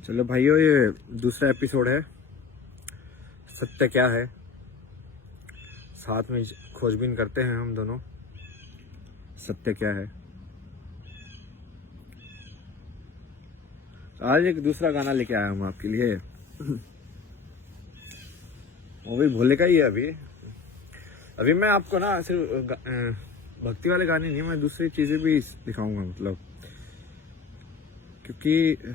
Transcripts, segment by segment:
चलो भाइयों, ये दूसरा एपिसोड है। सत्य क्या है, साथ में खोजबीन करते हैं हम दोनों। सत्य क्या है। आज एक दूसरा गाना लेके आया हूँ आपके लिए। वो भी भोले का ही है। अभी मैं आपको ना सिर्फ भक्ति वाले गाने नहीं, मैं दूसरी चीजें भी दिखाऊंगा। मतलब क्योंकि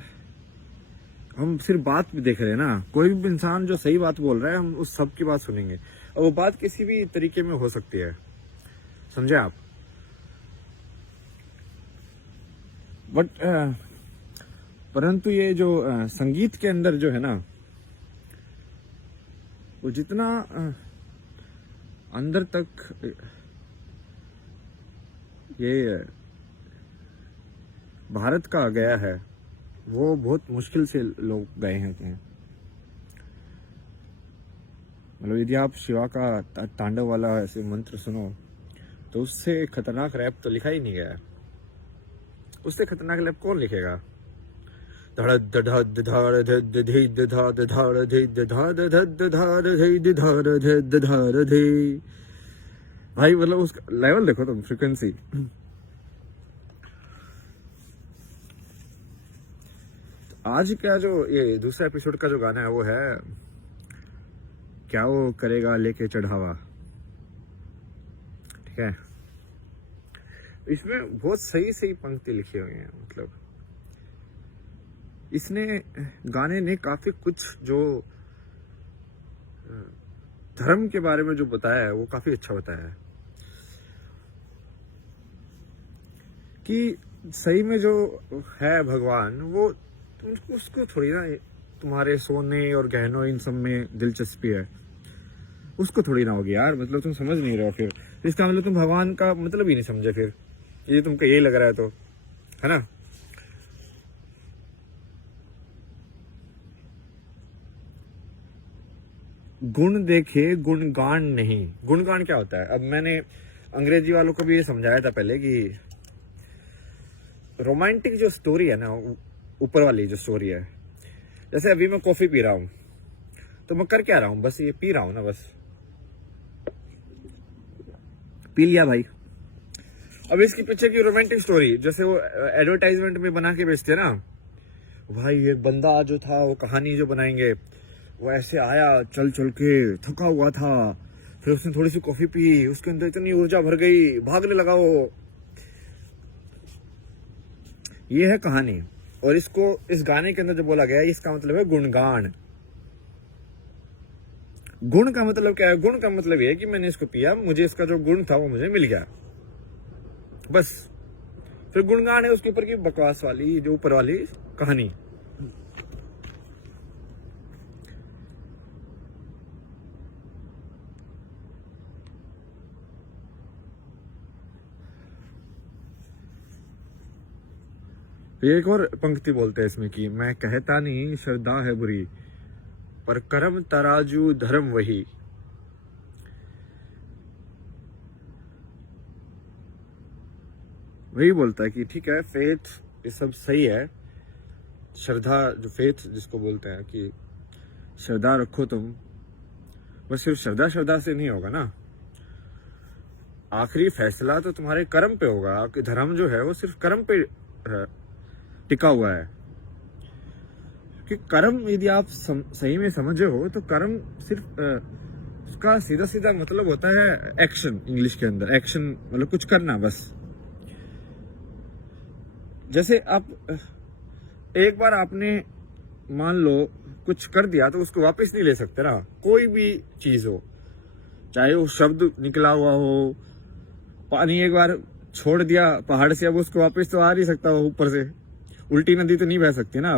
हम सिर्फ बात भी देख रहे हैं ना। कोई भी इंसान जो सही बात बोल रहा है, हम उस सब की बात सुनेंगे, और वो बात किसी भी तरीके में हो सकती है। समझे आप? बट परंतु ये जो संगीत के अंदर जो है ना, वो जितना अंदर तक ये भारत का गया है, वो बहुत मुश्किल से लोग गए हैं। मतलब यदि आप शिवा का तांडव वाला ऐसे मंत्र सुनो, तो उससे खतरनाक रैप तो लिखा ही नहीं गया है। उससे खतरनाक रैप कौन लिखेगा? भाई मतलब उसका लेवल देखो तुम, फ्रीक्वेंसी। आज का जो ये दूसरा एपिसोड का जो गाना है, वो है क्या वो करेगा लेके चढ़ावा। ठीक है, इसमें बहुत सही सही पंक्ति लिखी हुई है। मतलब इसने गाने ने काफी कुछ जो धर्म के बारे में जो बताया है, वो काफी अच्छा बताया है। कि सही में जो है भगवान, वो तुमको उसको थोड़ी ना तुम्हारे सोने और गहनों इन सब में दिलचस्पी है, उसको थोड़ी ना होगी यार। मतलब तुम समझ नहीं रहे हो। फिर इसका मतलब तुम भगवान का मतलब ही नहीं समझे। फिर ये तुमको यही लग रहा है तो, है ना? गुण देखे गुणगान नहीं। गुणगान क्या होता है? अब मैंने अंग्रेजी वालों को भी ये समझाया था पहले कि रोमांटिक जो स्टोरी है ना, ऊपर वाली जो स्टोरी है, जैसे अभी मैं कॉफी पी रहा हूं, तो मैं कर क्या रहा हूं? बस ये पी रहा हूं ना, बस पी लिया भाई। अब इसके पीछे की रोमांटिक स्टोरी, जैसे वो एडवर्टाइजमेंट में बना के बेचते हैं ना, भाई एक बंदा जो था, वो कहानी जो बनाएंगे, वो ऐसे आया चल चल के, थका हुआ था, फिर उसने थोड़ी सी कॉफी पी, उसके अंदर इतनी ऊर्जा भर गई, भागने लगा वो। ये है कहानी। और इसको इस गाने के अंदर जो बोला गया है, इसका मतलब है गुणगान। गुण का मतलब क्या है? गुण का मतलब ये है कि मैंने इसको पिया, मुझे इसका जो गुण था वो मुझे मिल गया, बस। फिर गुणगान है उसके ऊपर की बकवास वाली, जो ऊपर वाली कहानी। एक और पंक्ति बोलते हैं इसमें कि मैं कहता नहीं श्रद्धा है बुरी, पर कर्म तराजू धर्म वही। वही बोलता है कि ठीक है, फेथ ये सब सही है, श्रद्धा जो फेथ जिसको बोलते हैं, कि श्रद्धा रखो तुम, बस सिर्फ श्रद्धा श्रद्धा से नहीं होगा ना। आखिरी फैसला तो तुम्हारे कर्म पे होगा। आपके धर्म जो है वो सिर्फ कर्म पे टिका हुआ है। कि कर्म यदि आप सही में समझे हो, तो कर्म सिर्फ उसका सीधा सीधा मतलब होता है एक्शन। इंग्लिश के अंदर एक्शन मतलब कुछ करना, बस। जैसे आप एक बार आपने मान लो कुछ कर दिया, तो उसको वापस नहीं ले सकते ना। कोई भी चीज हो, चाहे वो शब्द निकला हुआ हो, पानी एक बार छोड़ दिया पहाड़ से, अब उसको वापस तो आ नहीं सकता वो ऊपर से। उल्टी नदी तो नहीं बह सकती ना।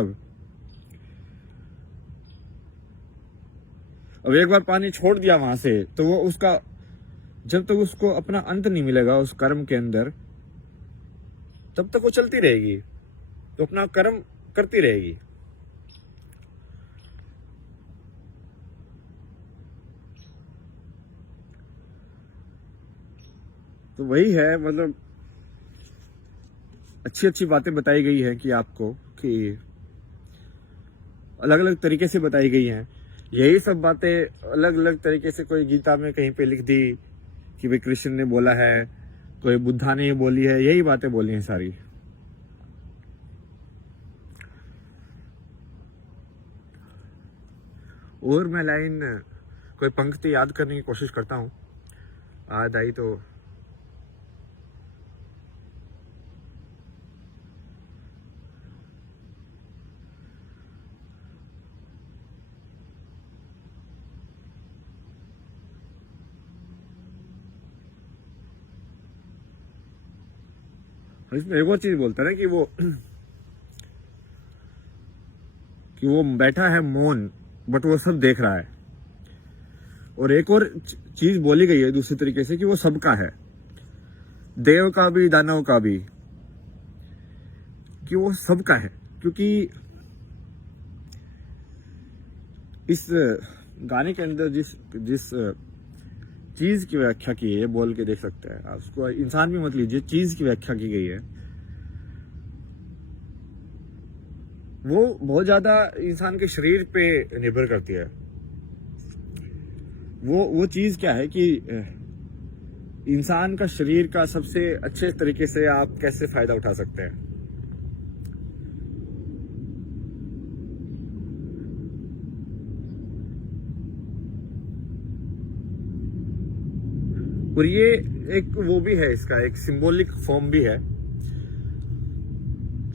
अब एक बार पानी छोड़ दिया वहां से, तो वो उसका जब तक उसको अपना अंत नहीं मिलेगा उस कर्म के अंदर, तब तक वो चलती रहेगी, तो अपना कर्म करती रहेगी। तो वही है। मतलब अच्छी अच्छी बातें बताई गई है कि आपको कि अलग अलग तरीके से बताई गई हैं। यही सब बातें अलग अलग तरीके से कोई गीता में कहीं पे लिख दी कि भाई कृष्ण ने बोला है, कोई बुद्धा ने बोली है, यही बातें बोली हैं सारी। और मैं लाइन कोई पंक्ति याद करने की कोशिश करता हूँ, याद आई तो। इसमें एक और चीज बोलता है ना कि वो बैठा है मौन, बट वो सब देख रहा है। और एक और चीज बोली गई है दूसरे तरीके से कि वो सबका है, देव का भी दानव का भी, कि वो सबका है। क्योंकि इस गाने के अंदर जिस चीज की व्याख्या की है, बोल के देख सकते हैं आप उसको, इंसान भी मत लीजिए, चीज की व्याख्या की गई है वो बहुत ज्यादा इंसान के शरीर पे निर्भर करती है। वो चीज क्या है कि इंसान का शरीर का सबसे अच्छे तरीके से आप कैसे फायदा उठा सकते हैं। और ये एक वो भी है, इसका एक सिंबॉलिक फॉर्म भी है।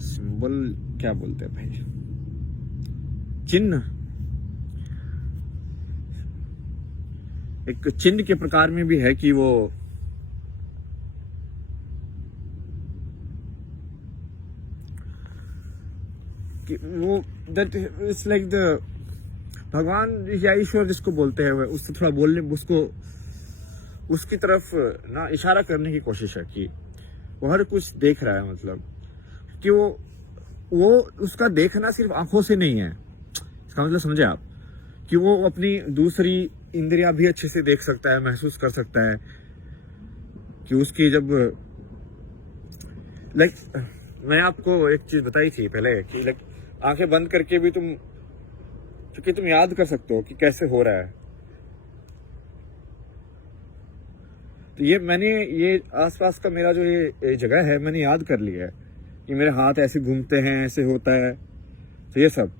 सिंबल क्या बोलते हैं भाई, चिन्ह, एक चिन्ह के प्रकार में भी है कि वो दैट इट्स लाइक द भगवान या ईश्वर जिसको बोलते हैं, उससे थोड़ा बोलने, उसको उसकी तरफ ना इशारा करने की कोशिश है कि वो हर कुछ देख रहा है। मतलब कि वो उसका देखना सिर्फ आंखों से नहीं है, इसका मतलब समझे आप, कि वो अपनी दूसरी इंद्रियां भी अच्छे से देख सकता है, महसूस कर सकता है। कि उसकी जब मैं आपको एक चीज बताई थी पहले कि आंखें बंद करके भी क्योंकि तुम याद कर सकते हो कि कैसे हो रहा है। तो ये आसपास का मेरा जो ये जगह है, मैंने याद कर लिया है कि मेरे हाथ ऐसे घूमते हैं, ऐसे होता है, तो ये सब।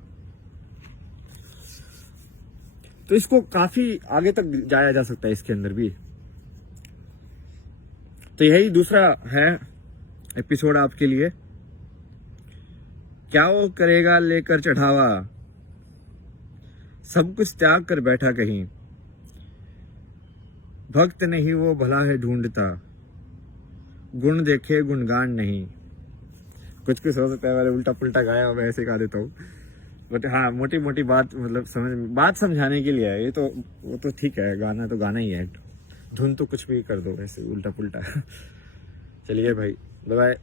तो इसको काफी आगे तक जाया जा सकता है इसके अंदर भी। तो यही दूसरा है एपिसोड आपके लिए। क्या वो करेगा लेकर चढ़ावा, सब कुछ त्याग कर बैठा कहीं, भक्त नहीं वो भला है ढूंढता, गुण देखे गुणगान नहीं। कुछ हो सकता है मैंने उल्टा पुल्टा गाया, मैं ऐसे गा देता हूँ, बट हाँ मोटी मोटी बात, मतलब बात समझाने के लिए है ये। तो वो तो ठीक है, गाना तो गाना ही है, धुन तो कुछ भी कर दो ऐसे उल्टा पुल्टा। चलिए भाई, बाय बाय।